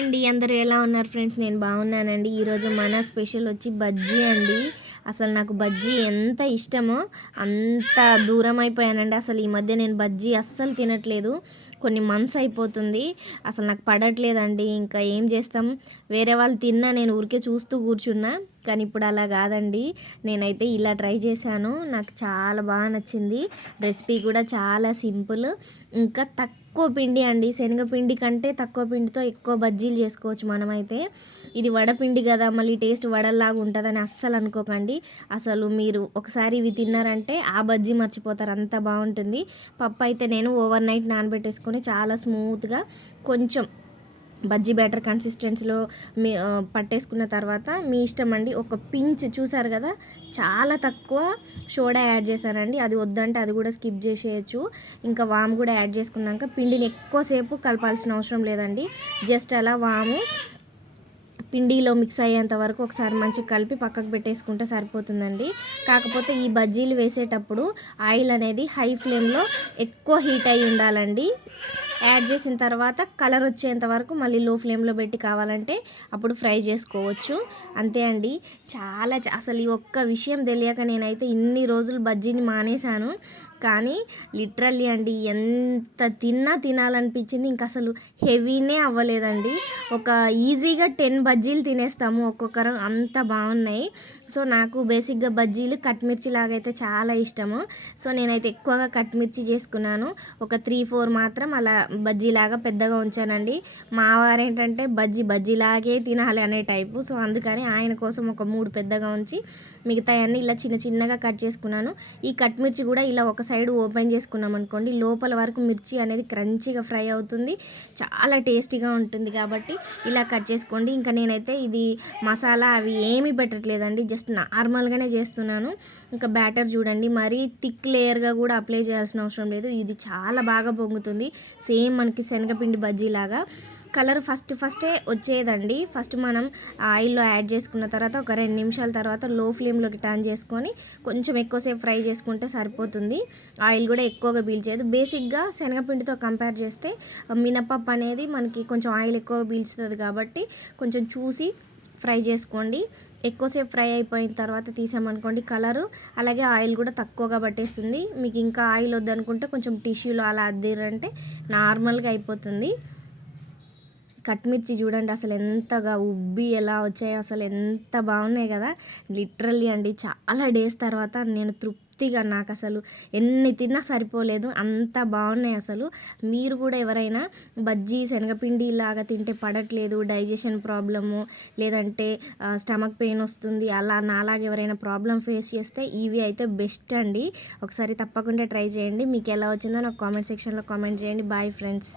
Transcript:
అండి అందరూ ఎలా ఉన్నారు ఫ్రెండ్స్? నేను బాగున్నానండి. ఈరోజు మన స్పెషల్ వచ్చి బజ్జీ అండి. అసలు నాకు బజ్జీ ఎంత ఇష్టమో అంత దూరం అయిపోయానండి. అసలు ఈ మధ్య నేను బజ్జీ అస్సలు తినట్లేదు. కొన్ని మంత్స్ అయిపోతుంది. అసలు నాకు పడట్లేదండి. ఇంకా ఏం చేస్తాం? వేరే వాళ్ళు తిన్నా నేను ఊరికే చూస్తూ కూర్చున్నా. కానీ ఇప్పుడు అలా కాదండి. నేనైతే ఇలా ట్రై చేశాను. నాకు చాలా బాగా నచ్చింది. రెసిపీ కూడా చాలా సింపుల్. ఇంకా తక్కువ పిండి అండి. శనగపిండి కంటే తక్కువ పిండితో ఎక్కువ బజ్జీలు చేసుకోవచ్చు మనమైతే. ఇది వడపిండి కదా మళ్ళీ టేస్ట్ వడల్లాగా ఉంటుందని అస్సలు అనుకోకండి. అసలు మీరు ఒకసారి ఇవి తిన్నారంటే ఆ బజ్జీ మర్చిపోతారు అంత బాగుంటుంది. పప్పు అయితే నేను ఓవర్ నైట్ నానబెట్టేసుకొని చాలా స్మూత్గా కొంచెం బజ్జీ బ్యాటర్ కన్సిస్టెన్సీలో మీ పట్టేసుకున్న తర్వాత మీ ఇష్టం అండి. ఒక పించ్ చూసారు కదా చాలా తక్కువ సోడా యాడ్ చేశానండి. అది వద్దంటే అది కూడా స్కిప్ చేసేయచ్చు. ఇంకా వాము కూడా యాడ్ చేసుకున్నాక పిండిని ఎక్కువసేపు కలపాల్సిన అవసరం లేదండి. జస్ట్ అలా వాము పిండిలో మిక్స్ అయ్యేంత వరకు ఒకసారి మంచిగా కలిపి పక్కకు పెట్టేసుకుంటే సరిపోతుందండి. కాకపోతే ఈ బజ్జీలు వేసేటప్పుడు ఆయిల్ అనేది హై ఫ్లేమ్లో ఎక్కువ హీట్ అయి ఉండాలండి. యాడ్ చేసిన తర్వాత కలర్ వచ్చేంత వరకు మళ్ళీ లో ఫ్లేమ్లో పెట్టి కావాలంటే అప్పుడు ఫ్రై చేసుకోవచ్చు. అంతే అండి. చాలా అసలు ఈ ఒక్క విషయం తెలియక నేనైతే ఇన్ని రోజులు బజ్జీని మానేశాను. కానీ లిటరల్లీ అండి ఎంత తిన్నా తినాలనిపించింది. ఇంక అసలు హెవీనే అవ్వలేదండి. ఒక ఈజీగా టెన్ బజ్జీలు తినేస్తాము ఒక్కొక్కరం. అంత బాగున్నాయి. సో నాకు బేసిక్గా బజ్జీలు కట్మిర్చి లాగైతే చాలా ఇష్టము. సో నేనైతే ఎక్కువగా కట్మిర్చి చేసుకున్నాను. ఒక త్రీ ఫోర్ మాత్రం అలా బజ్జీలాగా పెద్దగా ఉంచానండి. మా వారు ఏంటంటే బజ్జీ బజ్జీలాగే తినాలి అనే టైపు. సో అందుకని ఆయన కోసం ఒక మూడు పెద్దగా ఉంచి మిగతా అన్నీ ఇలా చిన్న చిన్నగా కట్ చేసుకున్నాను. ఈ కట్మిర్చి కూడా ఇలా ఒక సైడ్ ఓపెన్ చేసుకున్నాం అనుకోండి లోపల వరకు మిర్చి అనేది క్రంచీగా ఫ్రై అవుతుంది. చాలా టేస్టీగా ఉంటుంది కాబట్టి ఇలా కట్ చేసుకోండి. ఇంకా నేనైతే ఇది మసాలా అవి ఏమీ పెట్టట్లేదండి. జస్ట్ నార్మల్గానే చేస్తున్నాను. ఇంకా బ్యాటర్ చూడండి మరీ థిక్ లేయర్గా కూడా అప్లై చేయాల్సిన అవసరం లేదు. ఇది చాలా బాగా పొంగుతుంది. సేమ్ మనకి శనగపిండి బజ్జీలాగా. కలర్ ఫస్ట్ ఫస్టే వచ్చేదండి. ఫస్ట్ మనం ఆయిల్లో యాడ్ చేసుకున్న తర్వాత ఒక రెండు నిమిషాల తర్వాత లో ఫ్లేమ్లోకి టర్న్ చేసుకొని కొంచెం ఎక్కువసేపు ఫ్రై చేసుకుంటే సరిపోతుంది. ఆయిల్ కూడా ఎక్కువగా పీల్చేది బేసిక్గా శనగపిండితో కంపేర్ చేస్తే మినపప్పు అనేది మనకి కొంచెం ఆయిల్ ఎక్కువ పీల్చుతుంది కాబట్టి కొంచెం చూసి ఫ్రై చేసుకోండి. ఎక్కువసేపు ఫ్రై అయిపోయిన తర్వాత తీసామనుకోండి కలరు. అలాగే ఆయిల్ కూడా తక్కువగా పట్టేస్తుంది. మీకు ఇంకా ఆయిల్ వద్దనుకుంటే కొంచెం టిష్యూలో అలా అద్దిరంటే నార్మల్గా అయిపోతుంది. కట్మిర్చి చూడండి అసలు ఎంతగా ఉబ్బి ఎలా వచ్చాయి అసలు ఎంత బాగున్నాయి కదా. లిటరల్లీ అండి చాలా డేస్ తర్వాత నేను తృప్తి తృప్తిగా నాకు అసలు ఎన్ని తిన్నా సరిపోలేదు. అంత బాగున్నాయి అసలు. మీరు కూడా ఎవరైనా బజ్జీ శనగపిండి లాగా తింటే పడట్లేదు డైజెషన్ ప్రాబ్లము లేదంటే స్టమక్ పెయిన్ వస్తుంది అలా నాలాగా ఎవరైనా ప్రాబ్లం ఫేస్ చేస్తే ఇవి అయితే బెస్ట్ అండి. ఒకసారి తప్పకుండా ట్రై చేయండి. మీకు ఎలా వచ్చిందో నాకు కామెంట్ సెక్షన్లో కామెంట్ చేయండి. Bye friends.